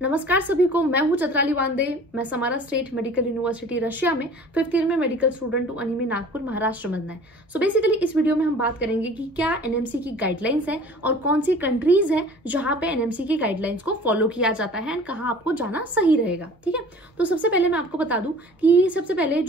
नमस्कार सभी को, मैं हूं चत्राली वांदे। मैं Samara state medical university Russia में 5th ईयर में मेडिकल स्टूडेंट हूं। अनिमी नागपुर महाराष्ट्र मधना है। सो बेसिकली इस वीडियो में हम बात करेंगे कि क्या एनएमसी की गाइडलाइंस है और कौन सी कंट्रीज है जहां पे एनएमसी की गाइडलाइंस को फॉलो किया जाता है एंड कहाँ आपको जाना सही रहेगा। ठीक है, तो सबसे पहले मैं आपको बता दूं कि सबसे पहले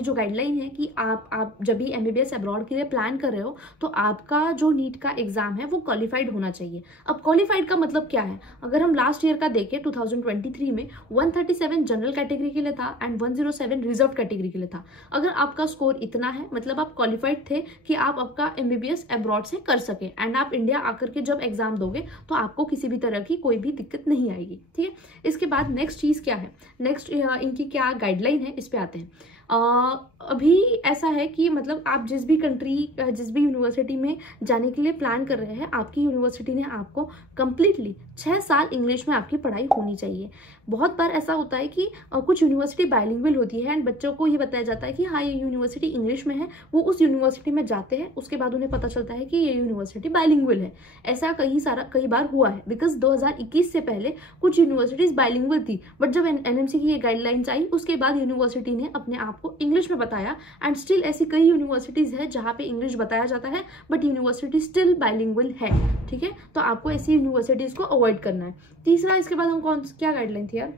जो गाइडलाइन है कि आप जब भी एमबीबीएस अब्रॉड के लिए प्लान कर रहे हो तो आपका जो नीट का एग्जाम है वो क्वालिफाइड होना चाहिए। अब क्वालिफाइड का मतलब क्या है? अगर हम लास्ट ईयर का देखें 2023 में 137 जनरल कैटेगरी के लिए था एंड 107 रिजर्व कैटेगरी के लिए था। अगर आपका स्कोर इतना है मतलब आप क्वालिफाइड थे कि आप आपका एमबीबीएस अब्रॉड से कर सके एंड आप इंडिया आकर के जब एग्जाम दोगे तो आपको किसी भी तरह की कोई भी दिक्कत नहीं आएगी। ठीक है, इसके बाद नेक्स्ट चीज क्या है, नेक्स्ट इनकी क्या गाइडलाइन है इस पे आते हैं। अभी ऐसा है कि मतलब आप जिस भी यूनिवर्सिटी में जाने के लिए प्लान कर रहे हैं, आपकी यूनिवर्सिटी ने आपको कंप्लीटली 6 साल इंग्लिश में आपकी पढ़ाई होनी चाहिए। बहुत बार ऐसा होता है कि कुछ यूनिवर्सिटी बाइलिंगुअल होती है एंड बच्चों को ये बताया जाता है कि हाँ ये यूनिवर्सिटी इंग्लिश में है, वो उस यूनिवर्सिटी में जाते हैं, उसके बाद उन्हें पता चलता है कि ये यूनिवर्सिटी बाइलिंगुअल है। ऐसा कई बार हुआ है बिकॉज 2021 से पहले कुछ यूनिवर्सिटीज बाइलिंगुअल थी, बट जब एनएमसी की ये गाइडलाइंस आई उसके बाद यूनिवर्सिटी ने अपने आप को इंग्लिश में बताया एंड स्टिल ऐसी कई यूनिवर्सिटीज है जहां पे इंग्लिश बताया जाता है बट यूनिवर्सिटी स्टिल बाइलिंगुअल है। ठीक है, तो आपको ऐसी यूनिवर्सिटीज को अवॉइड करना है। तीसरा, इसके बाद हम क्या गाइडलाइन थी यार?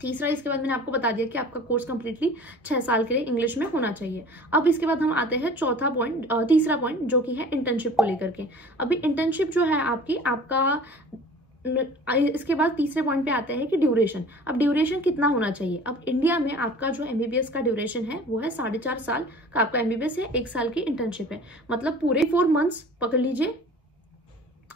तीसरा, इसके बाद मैंने आपको बता दिया कि आपका कोर्स कंप्लीटली 6 साल के लिए इंग्लिश में होना चाहिए। अब इसके बाद हम आते हैं तीसरा पॉइंट जो कि है इंटर्नशिप को लेकर के। अभी इंटर्नशिप जो है इसके बाद तीसरे पॉइंट पे आते हैं कि ड्यूरेशन। अब ड्यूरेशन कितना होना चाहिए? अब इंडिया में आपका जो एमबीबीएस का ड्यूरेशन है वो है 4.5 साल का आपका एमबीबीएस है, 1 साल की इंटर्नशिप है, मतलब पूरे 4 मंथ्स पकड़ लीजिए,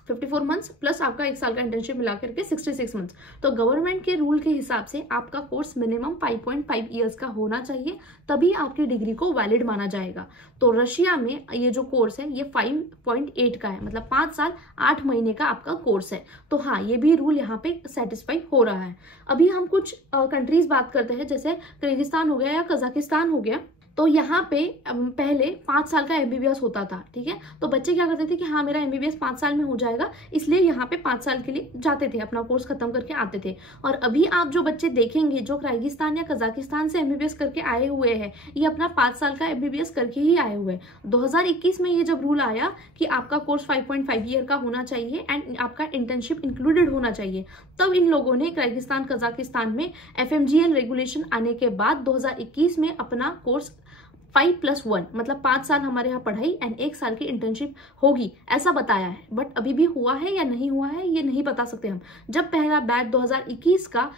54 मंथ्स प्लस आपका 1 साल का इंटर्नशिप मिला करके 66 मंथ्स। तो गवर्नमेंट के रूल के हिसाब से आपका कोर्स मिनिमम 5.5 ईयर्स का होना चाहिए, तभी आपकी डिग्री को वैलिड माना जाएगा। तो रशिया में ये जो कोर्स है ये 5.8 का है, मतलब 5 साल 8 महीने का आपका कोर्स है। तो हाँ, ये भी रूल यहाँ पे सेटिस्फाई हो रहा है। अभी हम कुछ कंट्रीज बात करते हैं, जैसे किर्गिस्तान हो गया या कजाकिस्तान हो गया। तो यहाँ पे पहले 5 साल का एमबीबीएस होता था। ठीक है, तो बच्चे क्या करते थे कि हाँ मेरा एमबीबीएस 5 साल में हो जाएगा, इसलिए यहाँ पे 5 साल के लिए जाते थे, अपना कोर्स खत्म करके आते थे। और अभी आप जो बच्चे देखेंगे जो किर्गिस्तान या कजाकिस्तान से एमबीबीएस करके आए हुए हैं, ये अपना 5 साल का एमबीबीएस करके ही आए हुए हैं। 2021 में ये जब रूल आया कि आपका कोर्स 5.5 ईयर का होना चाहिए एंड आपका इंटर्नशिप इंक्लूडेड होना चाहिए, तब इन लोगों ने किर्गिस्तान कजाकिस्तान में FMGL रेगुलेशन आने के बाद 2021 में अपना कोर्स 5+1 मतलब 5 साल हमारे यहाँ पढ़ाई एंड 1 साल की इंटर्नशिप होगी ऐसा बताया है। बट अभी भी हुआ है या नहीं हुआ है ये नहीं बता सकते हम। जब पहला बैच 2021 का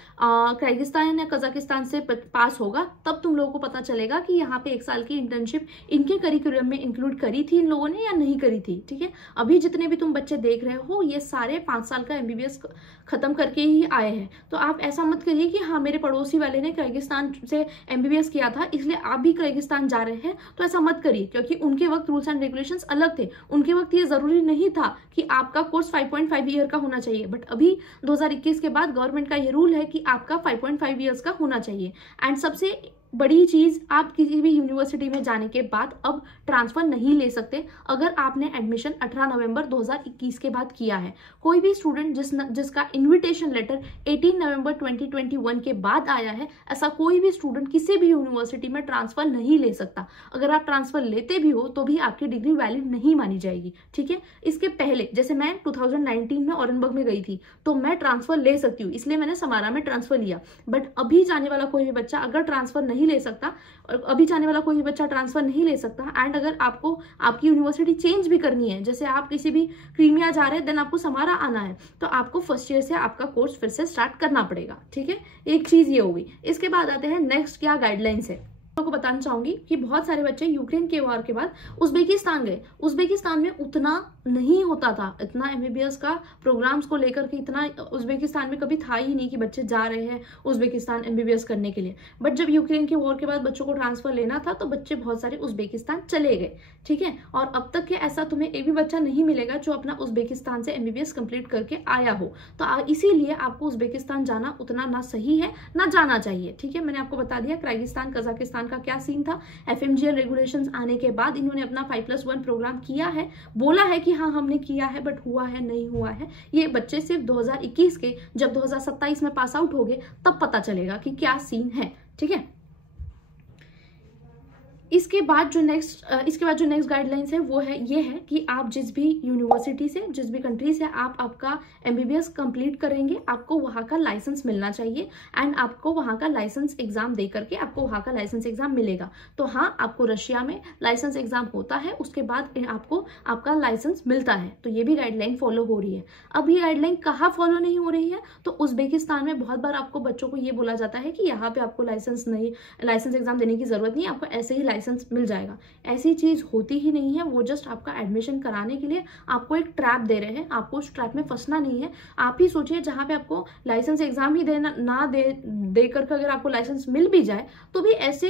किर्गिस्तान या कजाकिस्तान से पास होगा तब तुम लोगों को पता चलेगा कि यहाँ पे 1 साल की इंटर्नशिप इनके करिकुलम में इंक्लूड करी थी इन लोगों ने या नहीं करी थी। ठीक है, अभी जितने भी तुम बच्चे देख रहे हो ये सारे 5 साल का एमबीबीएस खत्म करके ही आए हैं। तो आप ऐसा मत करिए कि हाँ मेरे पड़ोसी वाले ने किर्गिस्तान से एमबीबीएस किया था इसलिए आप भी किर्गिस्तान जा रहे हैं, तो ऐसा मत करिए, क्योंकि उनके वक्त रूल्स एंड रेगुलेशंस अलग थे। उनके वक्त ये जरूरी नहीं था कि आपका कोर्स 5.5 ईयर का होना चाहिए, बट अभी 2021 के बाद गवर्नमेंट का ये रूल है कि आपका 5.5 ईयर्स का होना चाहिए। एंड सबसे बड़ी चीज, आप किसी भी यूनिवर्सिटी में जाने के बाद अब ट्रांसफर नहीं ले सकते अगर आपने एडमिशन 18 नवंबर 2021 के बाद किया है। कोई भी स्टूडेंट जिसका इनविटेशन लेटर 18 नवंबर 2021 के बाद आया है, ऐसा कोई भी स्टूडेंट किसी भी यूनिवर्सिटी में ट्रांसफर नहीं ले सकता। अगर आप ट्रांसफर लेते भी हो तो भी आपकी डिग्री वैलिड नहीं मानी जाएगी। ठीक है, इसके पहले जैसे मैं 2019 में औरंगाबाद में गई थी तो मैं ट्रांसफर ले सकती हूँ, इसलिए मैंने समारा में ट्रांसफर लिया। बट अभी जाने वाला कोई भी बच्चा अगर ट्रांसफर नहीं ले सकता, और अभी जाने वाला कोई भी बच्चा ट्रांसफर नहीं ले सकता एंड अगर आपको आपकी यूनिवर्सिटी चेंज भी करनी है, जैसे आप किसी भी क्रीमिया जा रहे हैं देन आपको समारा आना है, तो आपको फर्स्ट ईयर से आपका कोर्स फिर से स्टार्ट करना पड़ेगा। ठीक है, एक चीज ये होगी। इसके बाद आते हैं नेक्स्ट क्या गाइडलाइंस है। आपको बताना चाहूंगी कि बहुत सारे बच्चे यूक्रेन के वार के बाद उज्बेकिस्तान गए। उज्बेकिस्तान में उतना नहीं होता था, इतना एमबीबीएस का प्रोग्राम्स को लेकर के इतना उज्बेकिस्तान में कभी था ही नहीं कि बच्चे जा रहे हैं उज्बेकिस्तान एमबीबीएस करने के लिए। बट जब यूक्रेन के वॉर के बाद बच्चों को ट्रांसफर लेना था तो बच्चे बहुत सारे उज्बेकिस्तान चले गए। ठीक है, और अब तक के ऐसा तुम्हें एक भी बच्चा नहीं मिलेगा जो अपना उज्बेकिस्तान से एमबीबीएस कंप्लीट करके आया हो। तो इसीलिए आपको उज्बेकिस्तान जाना उतना ना सही है ना जाना चाहिए। ठीक है, मैंने आपको बता दिया किर्गिस्तान कजाकिस्तान का क्या सीन था। FMGL रेगुलेशंस आने के बाद इन्होंने अपना 5+1 प्रोग्राम किया है, बोला है कि हाँ हमने किया है बट हुआ है नहीं हुआ है, ये बच्चे सिर्फ 2021 के जब 2027 में पास आउट हो गए तब पता चलेगा कि क्या सीन है। ठीक है, इसके बाद जो नेक्स्ट गाइडलाइंस है वो है ये है कि आप जिस भी यूनिवर्सिटी से, जिस भी कंट्री से आप आपका एमबीबीएस कंप्लीट करेंगे, आपको वहाँ का लाइसेंस मिलना चाहिए एंड आपको वहाँ का लाइसेंस एग्जाम दे करके आपको वहाँ का लाइसेंस एग्जाम मिलेगा। तो हाँ, आपको रशिया में लाइसेंस एग्जाम होता है, उसके बाद आपको आपका लाइसेंस मिलता है। तो ये भी गाइडलाइन फॉलो हो रही है। अब ये गाइडलाइन कहाँ फॉलो नहीं हो रही है? तो उज्बेकिस्तान में बहुत बार आपको बच्चों को ये बोला जाता है कि यहाँ पे आपको लाइसेंस एग्जाम देने की जरूरत नहीं है, आपको ऐसे ही लाइसेंस मिल जाएगा। ऐसी चीज होती ही नहीं है। वो जस्ट आपका एडमिशन कराने के लिए आपको एक ट्रैप दे रहे हैं, आपको उस ट्रैप में फंसना नहीं है। आप ही सोचिए, जहां पे आपको लाइसेंस एग्जाम ही देना ना दे करके अगर आपको लाइसेंस मिल भी जाए तो भी ऐसे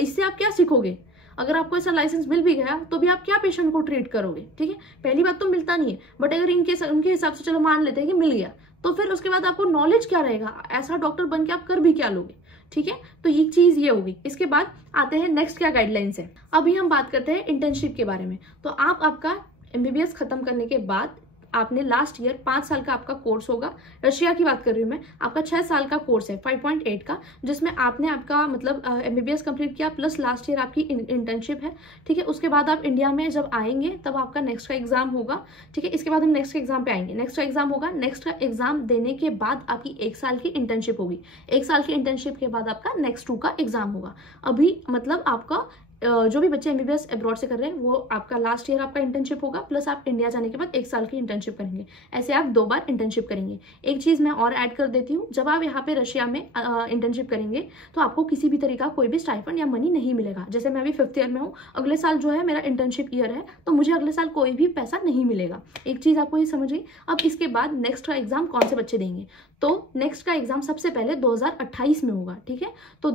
इससे आप क्या सीखोगे? अगर आपको ऐसा लाइसेंस मिल भी गया तो भी आप क्या पेशेंट को ट्रीट करोगे? ठीक है, पहली बात तो मिलता नहीं है, बट अगर उनके हिसाब से चलो मान लेते हैं कि मिल गया, तो फिर उसके बाद आपको नॉलेज क्या रहेगा? ऐसा डॉक्टर बन के आप कर भी क्या लोगे? ठीक है, तो ये चीज ये होगी। इसके बाद आते हैं नेक्स्ट क्या गाइडलाइंस है। अभी हम बात करते हैं इंटर्नशिप के बारे में। तो आप आपका एमबीबीएस खत्म करने के बाद आपने लास्ट ईयर 5 साल का आपका कोर्स होगा, रशिया की बात कर रही हूँ मैं, आपका 6 साल का कोर्स है 5.8 का, जिसमें आपने आपका मतलब एमबीबीएस कंप्लीट किया प्लस लास्ट ईयर आपकी इंटर्नशिप है। ठीक है, उसके बाद आप इंडिया में जब आएंगे तब आपका नेक्स्ट का एग्जाम होगा। ठीक है, इसके बाद हम नेक्स्ट एग्जाम पे आएंगे। नेक्स्ट का एग्जाम होगा, नेक्स्ट का एग्जाम देने के बाद आपकी 1 साल की इंटर्नशिप होगी। 1 साल की इंटर्नशिप के बाद आपका नेक्स्ट 2 का एग्जाम होगा। अभी मतलब आपका जो भी बच्चे एमबीबीएस अब्रॉड से कर रहे हैं वो आपका लास्ट ईयर आपका इंटर्नशिप होगा, प्लस आप इंडिया जाने के बाद 1 साल की इंटर्नशिप करेंगे। ऐसे आप 2 बार इंटर्नशिप करेंगे। एक चीज मैं और ऐड कर देती हूँ, जब आप यहाँ पे रशिया में इंटर्नशिप करेंगे तो आपको किसी भी तरीका कोई भी स्टाइपेंड या मनी नहीं मिलेगा। जैसे मैं अभी 5th ईयर में हूँ, अगले साल जो है मेरा इंटर्नशिप ईयर है, तो मुझे अगले साल कोई भी पैसा नहीं मिलेगा। एक चीज आपको ये समझ गई। अब इसके बाद नेक्स्ट का एग्जाम कौन से बच्चे देंगे? तो नेक्स्ट का एग्जाम सबसे पहले 2028 में होगा। ठीक है, तो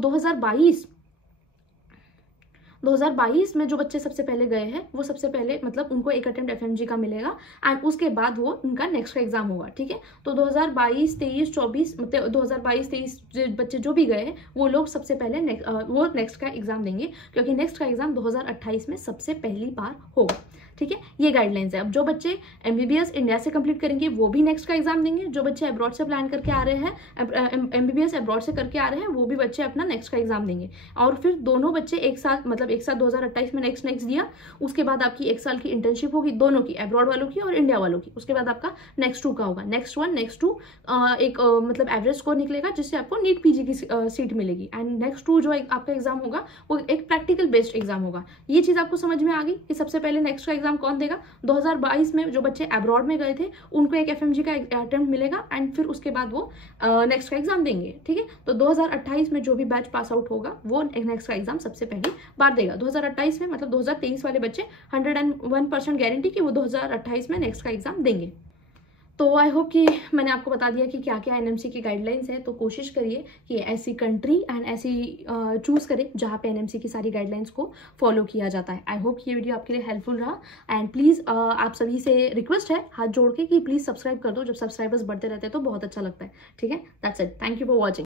2022 में जो बच्चे सबसे पहले गए हैं वो सबसे पहले मतलब उनको एक अटेम्प्ट एफएमजी का मिलेगा एंड उसके बाद वो उनका नेक्स्ट का एग्जाम होगा। ठीक है, तो 2022, 23, 24 मतलब 2022, 23 बच्चे जो भी गए हैं वो लोग सबसे पहले वो नेक्स्ट का एग्जाम देंगे, क्योंकि नेक्स्ट का एग्जाम 2028 में सबसे पहली बार होगा। ठीक है, ये गाइडलाइंस है। अब जो बच्चे एमबीबीएस इंडिया से कंप्लीट करेंगे वो भी नेक्स्ट का एग्जाम देंगे। जो बच्चे अब्रॉड से प्लान करके आ रहे हैं, एमबीबीएस अब्रॉड से करके आ रहे हैं, वो भी बच्चे अपना नेक्स्ट का एग्जाम देंगे। और फिर दोनों बच्चे एक साथ 2028 में नेक्स्ट दिया, उसके बाद आपकी 1 साल की इंटर्नशिप होगी, दोनों की, अब्रॉड वालों की और इंडिया वालों की। उसके बाद आपका नेक्स्ट 2 का होगा। नेक्स्ट 1, नेक्स्ट 2 एक मतलब एवरेज स्कोर निकलेगा जिससे आपको नीट पीजी की सीट मिलेगी। एंड नेक्स्ट 2 जो आपका एग्जाम होगा वो एक प्रैक्टिकल बेस्ड एग्जाम होगा। ये चीज आपको समझ में आ गई कि सबसे पहले नेक्स्ट का एग्जाम कौन देगा? 2022 में जो बच्चे अब्रॉड में गए थे उनको एक एफएमजी का अटेम्प्ट मिलेगा एंड फिर उसके बाद वो नेक्स्ट का एग्जाम देंगे। ठीक है, तो 2028 में जो भी बैच पास आउट होगा वो नेक्स्ट का एग्जाम सबसे पहली बार देगा। 2028 में मतलब 2023 वाले बच्चे 101% गारंटी कि वो 2028 में नेक्स्ट का एग्जाम देंगे। तो आई होप कि मैंने आपको बता दिया कि क्या क्या एनएमसी की गाइडलाइंस है। तो कोशिश करिए कि ऐसी कंट्री एंड ऐसी चूज करें जहाँ पे एनएमसी की सारी गाइडलाइंस को फॉलो किया जाता है। आई होप ये वीडियो आपके लिए हेल्पफुल रहा एंड प्लीज़ आप सभी से रिक्वेस्ट है हाथ जोड़ के कि प्लीज़ सब्सक्राइब कर दो। जब सब्सक्राइबर्स बढ़ते रहते हैं तो बहुत अच्छा लगता है। ठीक है, that's it, thank you for watching.